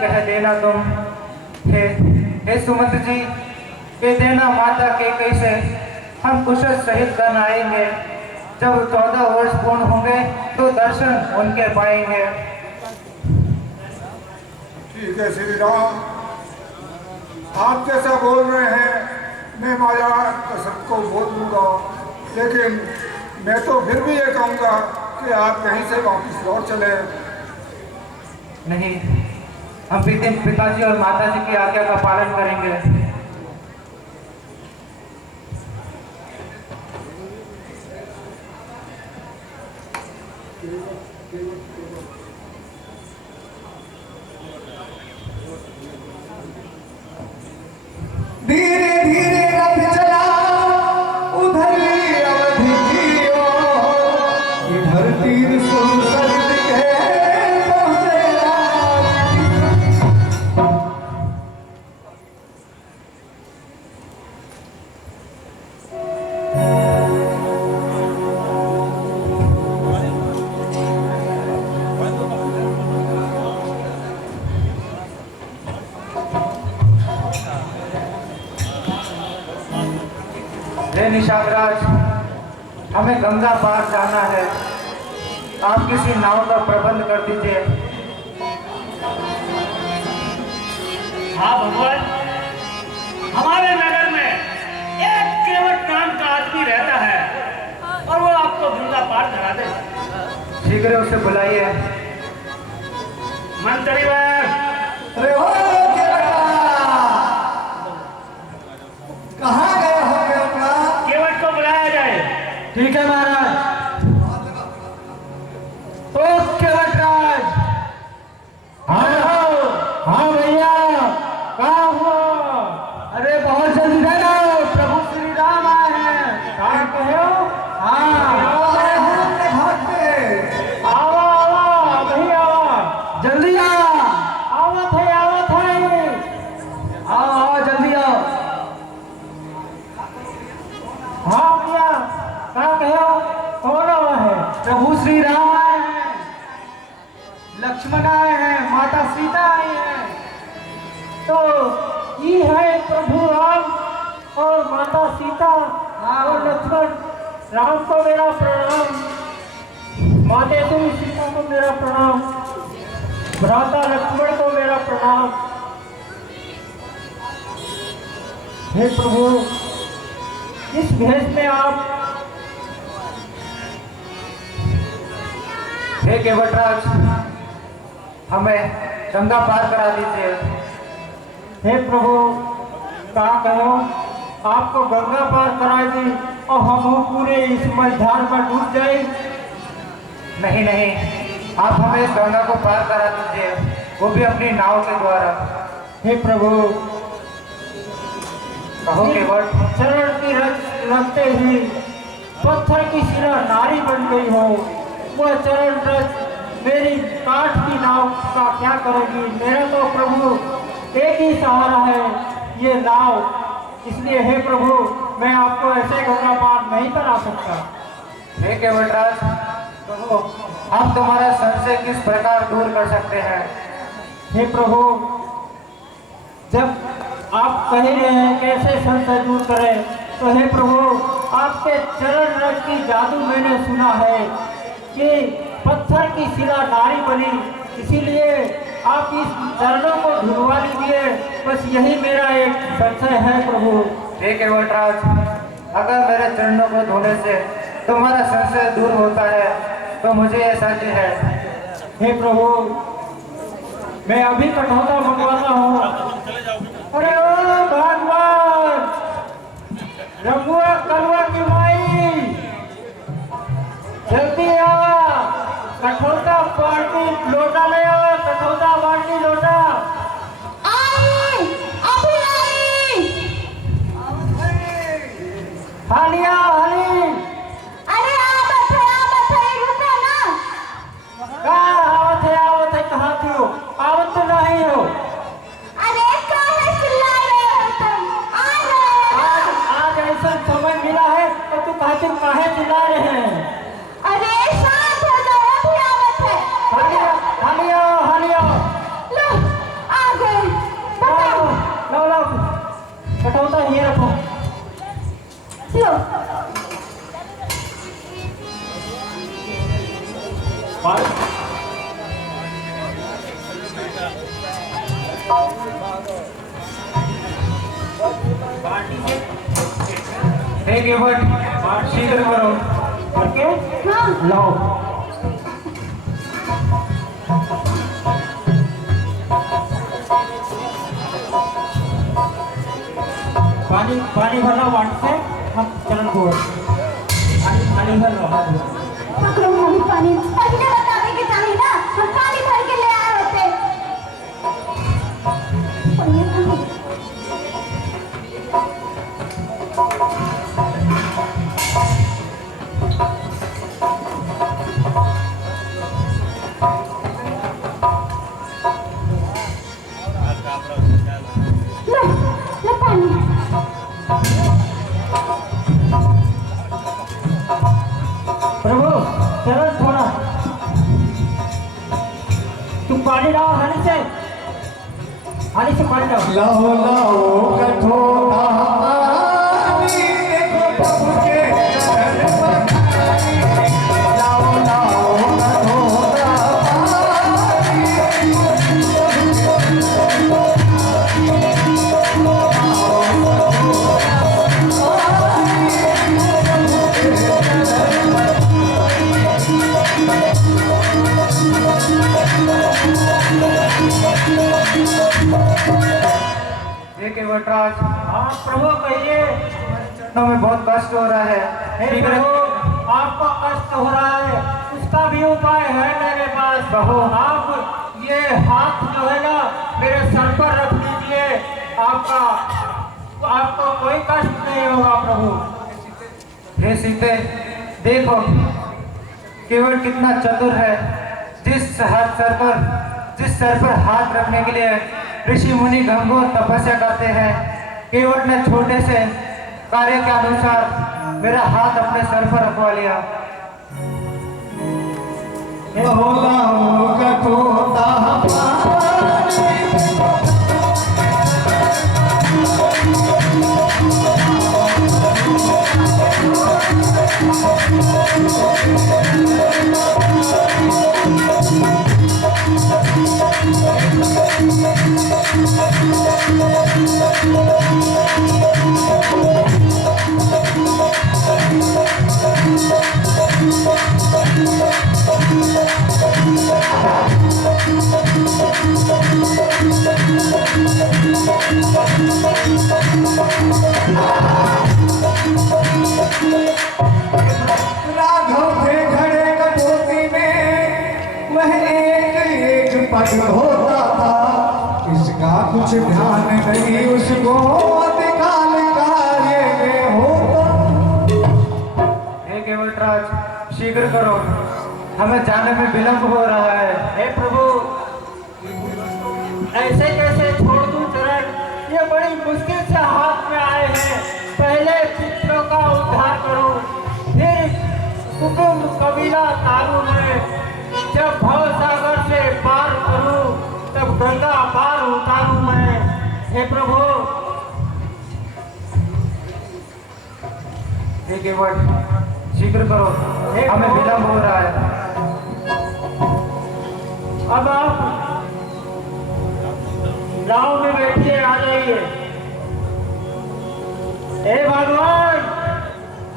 कह देना तुम। हे सुमंत जी, कह देना माता कैकेयी से हम कुशल सहित गण आएंगे। जब 14 वर्ष पूर्ण होंगे तो दर्शन उनके पाएंगे। ठीक है श्री राम, आप जैसा बोल रहे हैं मैं माया का सबको बोल दूंगा, लेकिन मैं तो फिर भी ये कहूँगा कि आप कहीं से वापस लौट चले। नहीं, हम पिताजी और माताजी की आज्ञा का पालन करेंगे। धीरे धीरे रथ चला उधर अवधि की ओर, इधर तीर सुरसर के पहुंचे निशांतराज, हमें गंगा पार जाना है। आप किसी नाव का प्रबंध कर दीजिए। हाँ भगवान, हमारे नगर में एक केवट नाम का आदमी रहता है और वो आपको गंगा पार करा दे। शीघ्र उसे बुलाइए। मंत्री अरे हो कहाँ गए हो केवट को बुलाया जाए। ठीक है महाराज। ओ केवटराज। हाँ भैया, कहाँ हुआ? अरे बहुत जल्दी रहना, प्रभु श्री राम आए हैं। कहाँ कहे हो? हाँ घाट पे आवा आवा भैया, जल्दी आवत है आओ जल्दी आओ। हाँ भैया, कहाँ कहे हो? कौन आया है? प्रभु श्री राम आए हैं, लक्ष्मण आए हैं, माता सीता आई हैं। तो ये है प्रभु राम और माता सीता और लक्ष्मण। राम को मेरा प्रणाम, माता देवी सीता को मेरा प्रणाम, भ्राता लक्ष्मण को मेरा प्रणाम। हे प्रभु, इस भेष में आप। हे केवटराज, हमें गंगा पार करा दीजिए। हे प्रभु, कहा कहो आपको गंगा पार करा दी और हम पूरे इस मझधार में डूब जाए। नहीं नहीं, आप हमें इस गंगा को पार करा दीजिए, वो भी अपनी नाव के द्वारा। हे प्रभु, कहो केवट। चरण की रखते ही पत्थर की शिला नारी बन गई हो, वह चरण रथ मेरी काठ की नाव का क्या करेगी? मेरा तो प्रभु एक ही सहारा है, ये नाव। इसलिए हे प्रभु, मैं आपको ऐसे गंगा पार नहीं करा सकता। हे केवटराज, कहो हम तुम्हारा संशय किस प्रकार दूर कर सकते हैं? हे प्रभु, जब आप कह रहे हैं कैसे संशय दूर करें, तो हे प्रभु, आपके चरण रथ की जादू मैंने सुना है कि पत्थर की शिला नारी बनी, इसीलिए आप इस चरणों को धुलवा लीजिए। बस यही मेरा एक संशय है प्रभु। हे केवटराज, अगर मेरे चरणों को धोने से तुम्हारा संशय दूर होता है तो मुझे यह साध्य है। हे प्रभु, मैं अभी कठौता मंगवाता हूँ। अरे ओ भगवान, रघुआ कलवा की माई, जल्दी आ, कठौता बाल्टी लोटा ले आओ, कठौता बाल्टी लोटा। आई, अभी आई। हालिया हाली। अरे आवत है, रुको ना। कहाँ आवत है, कहाँ थी हो? आवत तो नहीं हो। अरे काहे चिल्ला रहे हो तुम? आ रहे हैं। आज ऐसा समय मिला है तो तू काहे चिल्ला रहे हैं? अरे शांत हो जाओ, अभी आवत है। हालिया हालिया हालिया। लो, हे केवट शीघ्र करो करके हाँ लाओ। पानी भरना वाट से हम चरण को पानी भर लो। पकड़ो मम्मी पानी पहले बताने के चाहिए ना हम पानी भर के ले आए होते। लो पानी। प्रभु चरण थोड़ा तुम पानी लाओ हानि से पानी लाओ। लाओ लाओ कठोरा पानी, देखो प्रभु के चरण पखारी। लाओ लाओ कठोरा पानी, ये केवटराज हाँ प्रभु कहिए तो में बहुत कष्ट हो रहा है। हे प्रभु आपको कष्ट हो रहा है उसका भी उपाय है मेरे पास। प्रभु आप ये हाथ जो है ना मेरे सर पर रख दीजिए आपको कोई कष्ट नहीं होगा प्रभु। हे सीते देखो केवट कितना चतुर है। जिस सर पर हाथ रखने के लिए ऋषि मुनि घंघोर तपस्या करते हैं, केवट ने छोटे से कार्य के अनुसार मेरा हाथ अपने सर पर रखवा लिया। लाओ लाओ कठोरा पानी, राघव थे खड़े कटौती में, वह एक एक पग होता था। इसका कुछ ध्यान नहीं उसको, अधिकाल कार्य में होता। हे केवटराज शीघ्र करो हमें जाने में विलंब हो रहा है। हे प्रभु ऐसे कैसे छोड़ दूं चरण, ये बड़ी मुश्किल से हाथ में आए हैं। पहले पितरों का उद्धार करूं फिर कुटुंब कबीला तारू में, जब भव सागर से पार करूं तब गंगा पार उतारू मैं। हे प्रभु हे केवट शीघ्र करो हमें विलंब हो रहा है। अब आप नाव में बैठिए आ जाइए। हे भगवान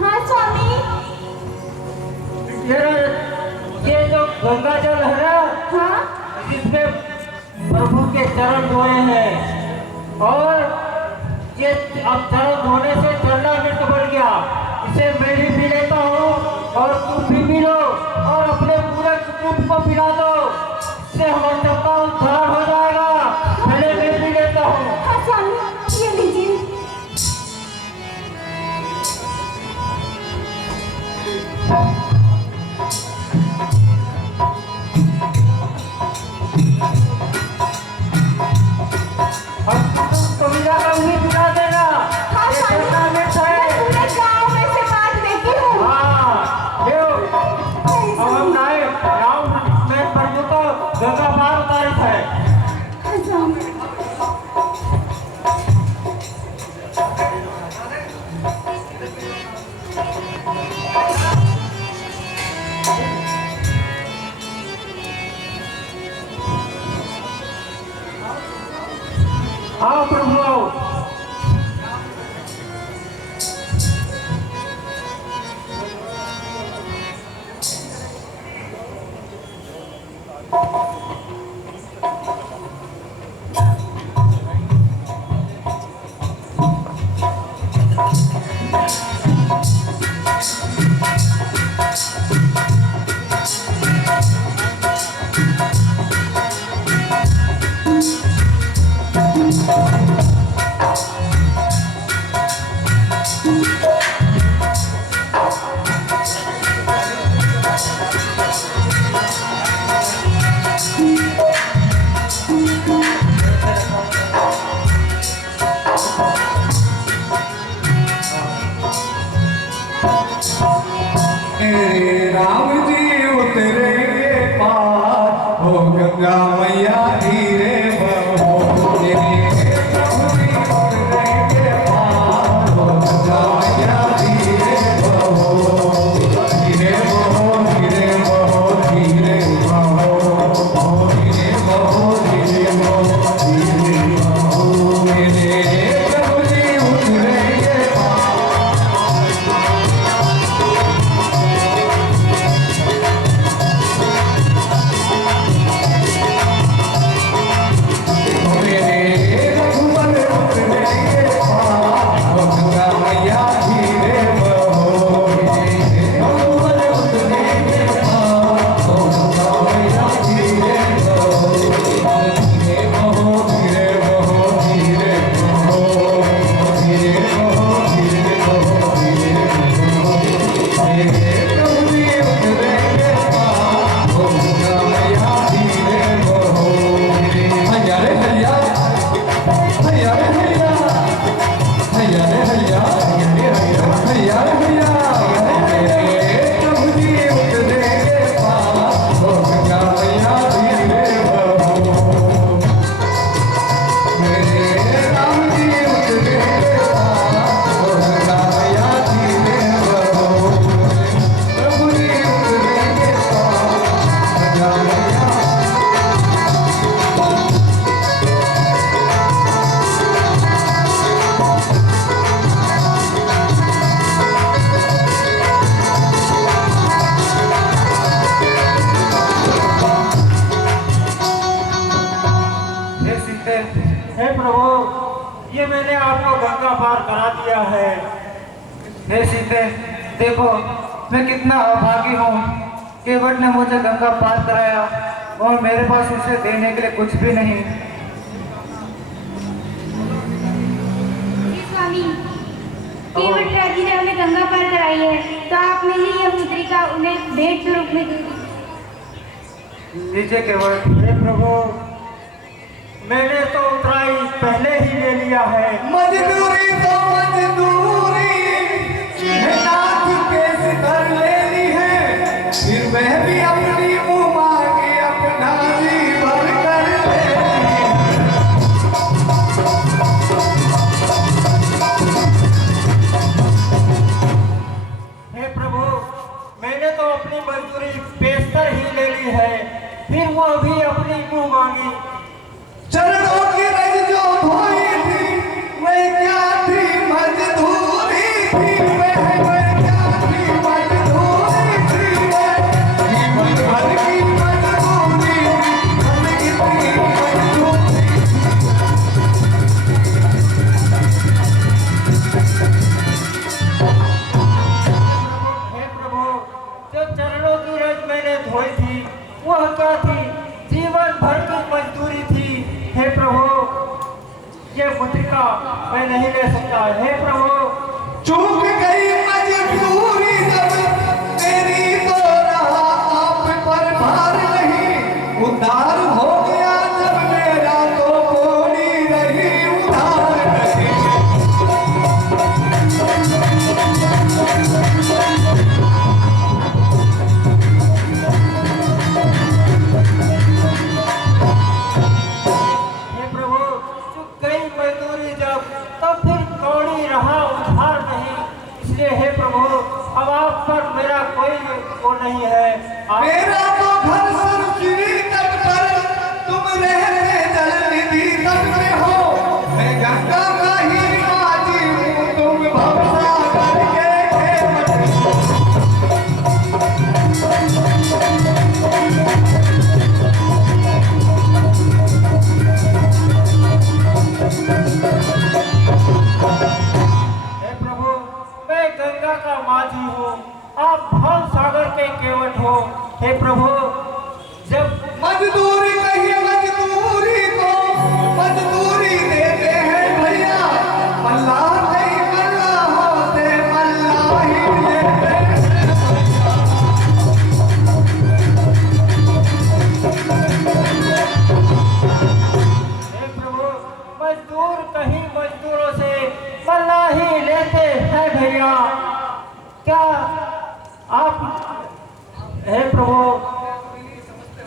हाँ स्वामी। ये जो गंगा जल है ना हाँ जिसमें प्रभु के चरण धोए हैं और ये अब चरण धोने से ठंडा मृत बढ़ गया, इसे मैं भी पी लेता हूँ और तुम भी पी लो और अपने पूरे कुटुंब को पिला दो, इससे हमारा सबका उद्धार हो जाएगा। पहले मैं पी लेता हूँ। हाँ स्वामी ये लीजिए। कबीला का भी पिला देना। हाँ ये स्वामी ठंडा मृत है। मैं पूरे गाँव में से बांट देती हूँ। हाँ ले अब हम नाव में प्रभु को गंगा पार उतारित है। आओ प्रभु आओ। मेरे राम जी उतरेंगे पार हो गंगा मैया धीरे बहो। मेरे प्रभु जी उतरेंगे पार हो गंगा मैया धीरे बहो। धीरे बहो धीरे बहो धीरे बहो धीरे बहो धीरे बहो धीरे बहो। मेरे प्रभु जी उतरेंगे हे प्रभु, ये मैंने आपको गंगा पार करा दिया है। हे सीते, देखो मैं कितना अभागी हूँ। केवट ने मुझे गंगा पार कराया और मेरे पास उसे देने के लिए कुछ भी नहीं। स्वामी, केवट राजी ने हमें गंगा पार कराई है, तो आपने ही यह मुद्रिका उन्हें भेंट स्वरूप में दी। लीजिए केवट। हे प्रभु, मैंने तो उतराई पहले ही ले लिया है। मजदूरी तो मजदूरी नाथ केस कर लेनी है, फिर मैं भी अपनी मुँह मांगी अपना जी भर कर लेनी है। हे प्रभु, मैंने तो अपनी मजदूरी पेशतर ही ले ली है, फिर वो भी अपनी मुँह मांगी। चरणों की रज जो धोई थी वह क्या थी मजदूरी थी, वह क्या थी मजदूरी थी, जीवन भर की मजदूरी हमें इतनी मजदूरी। हे प्रभु, जो चरणों की रज मैंने धोई थी वह क्या थी? जीवन भर की मजदूरी थी। हे प्रभु, ये मुद्रिका मैं नहीं ले सकता। हे प्रभु, चूक गई मजबूरी जब तेरी, तो रहा आप पर भार नहीं, उधार हो गया जब मेरा तो कोई रही उधार नहीं। हे प्रभु, चुक गई मजदूरी जब, तब फिर कौड़ी रहा उधार नहीं। इसलिए हे प्रभु, अब आप पर मेरा कोई वो नहीं है। मेरा तो घर सरसिरी तट पर, तुम रहते जल निधि तट में हो। गंगा का ही माझी हूँ, तुम भवसागर के केवट। हे प्रभु, मैं गंगा का माझी हूँ, आप भव सागर के केवट हो। हे प्रभु, जब मजदूरी कहिए मजदूरी को मजदूरी देते हैं भैया, मल्लाह नहीं मल्लाह होते मल्लाह ही लेते हैं। हे प्रभु, मजदूर कहीं मजदूरों से मल्लाही लेते हैं भैया। क्या आप, हे प्रभु,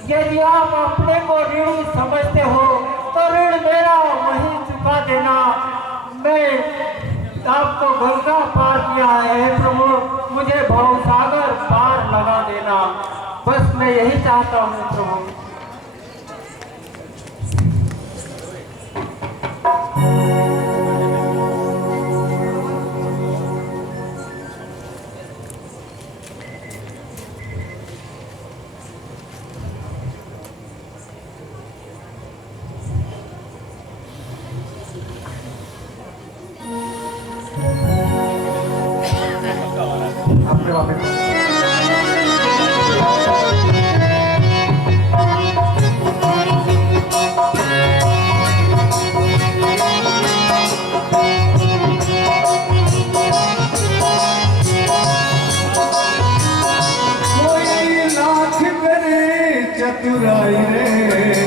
यदि आप अपने को ऋणी समझते हो तो ऋण मेरा वही चुका देना। मैं आपको गंगा पार किया है। हे प्रभु, मुझे भवसागर पार लगा देना, बस मैं यही चाहता हूँ प्रभु। अपने वापस कोई लाख करे चतुराई रे,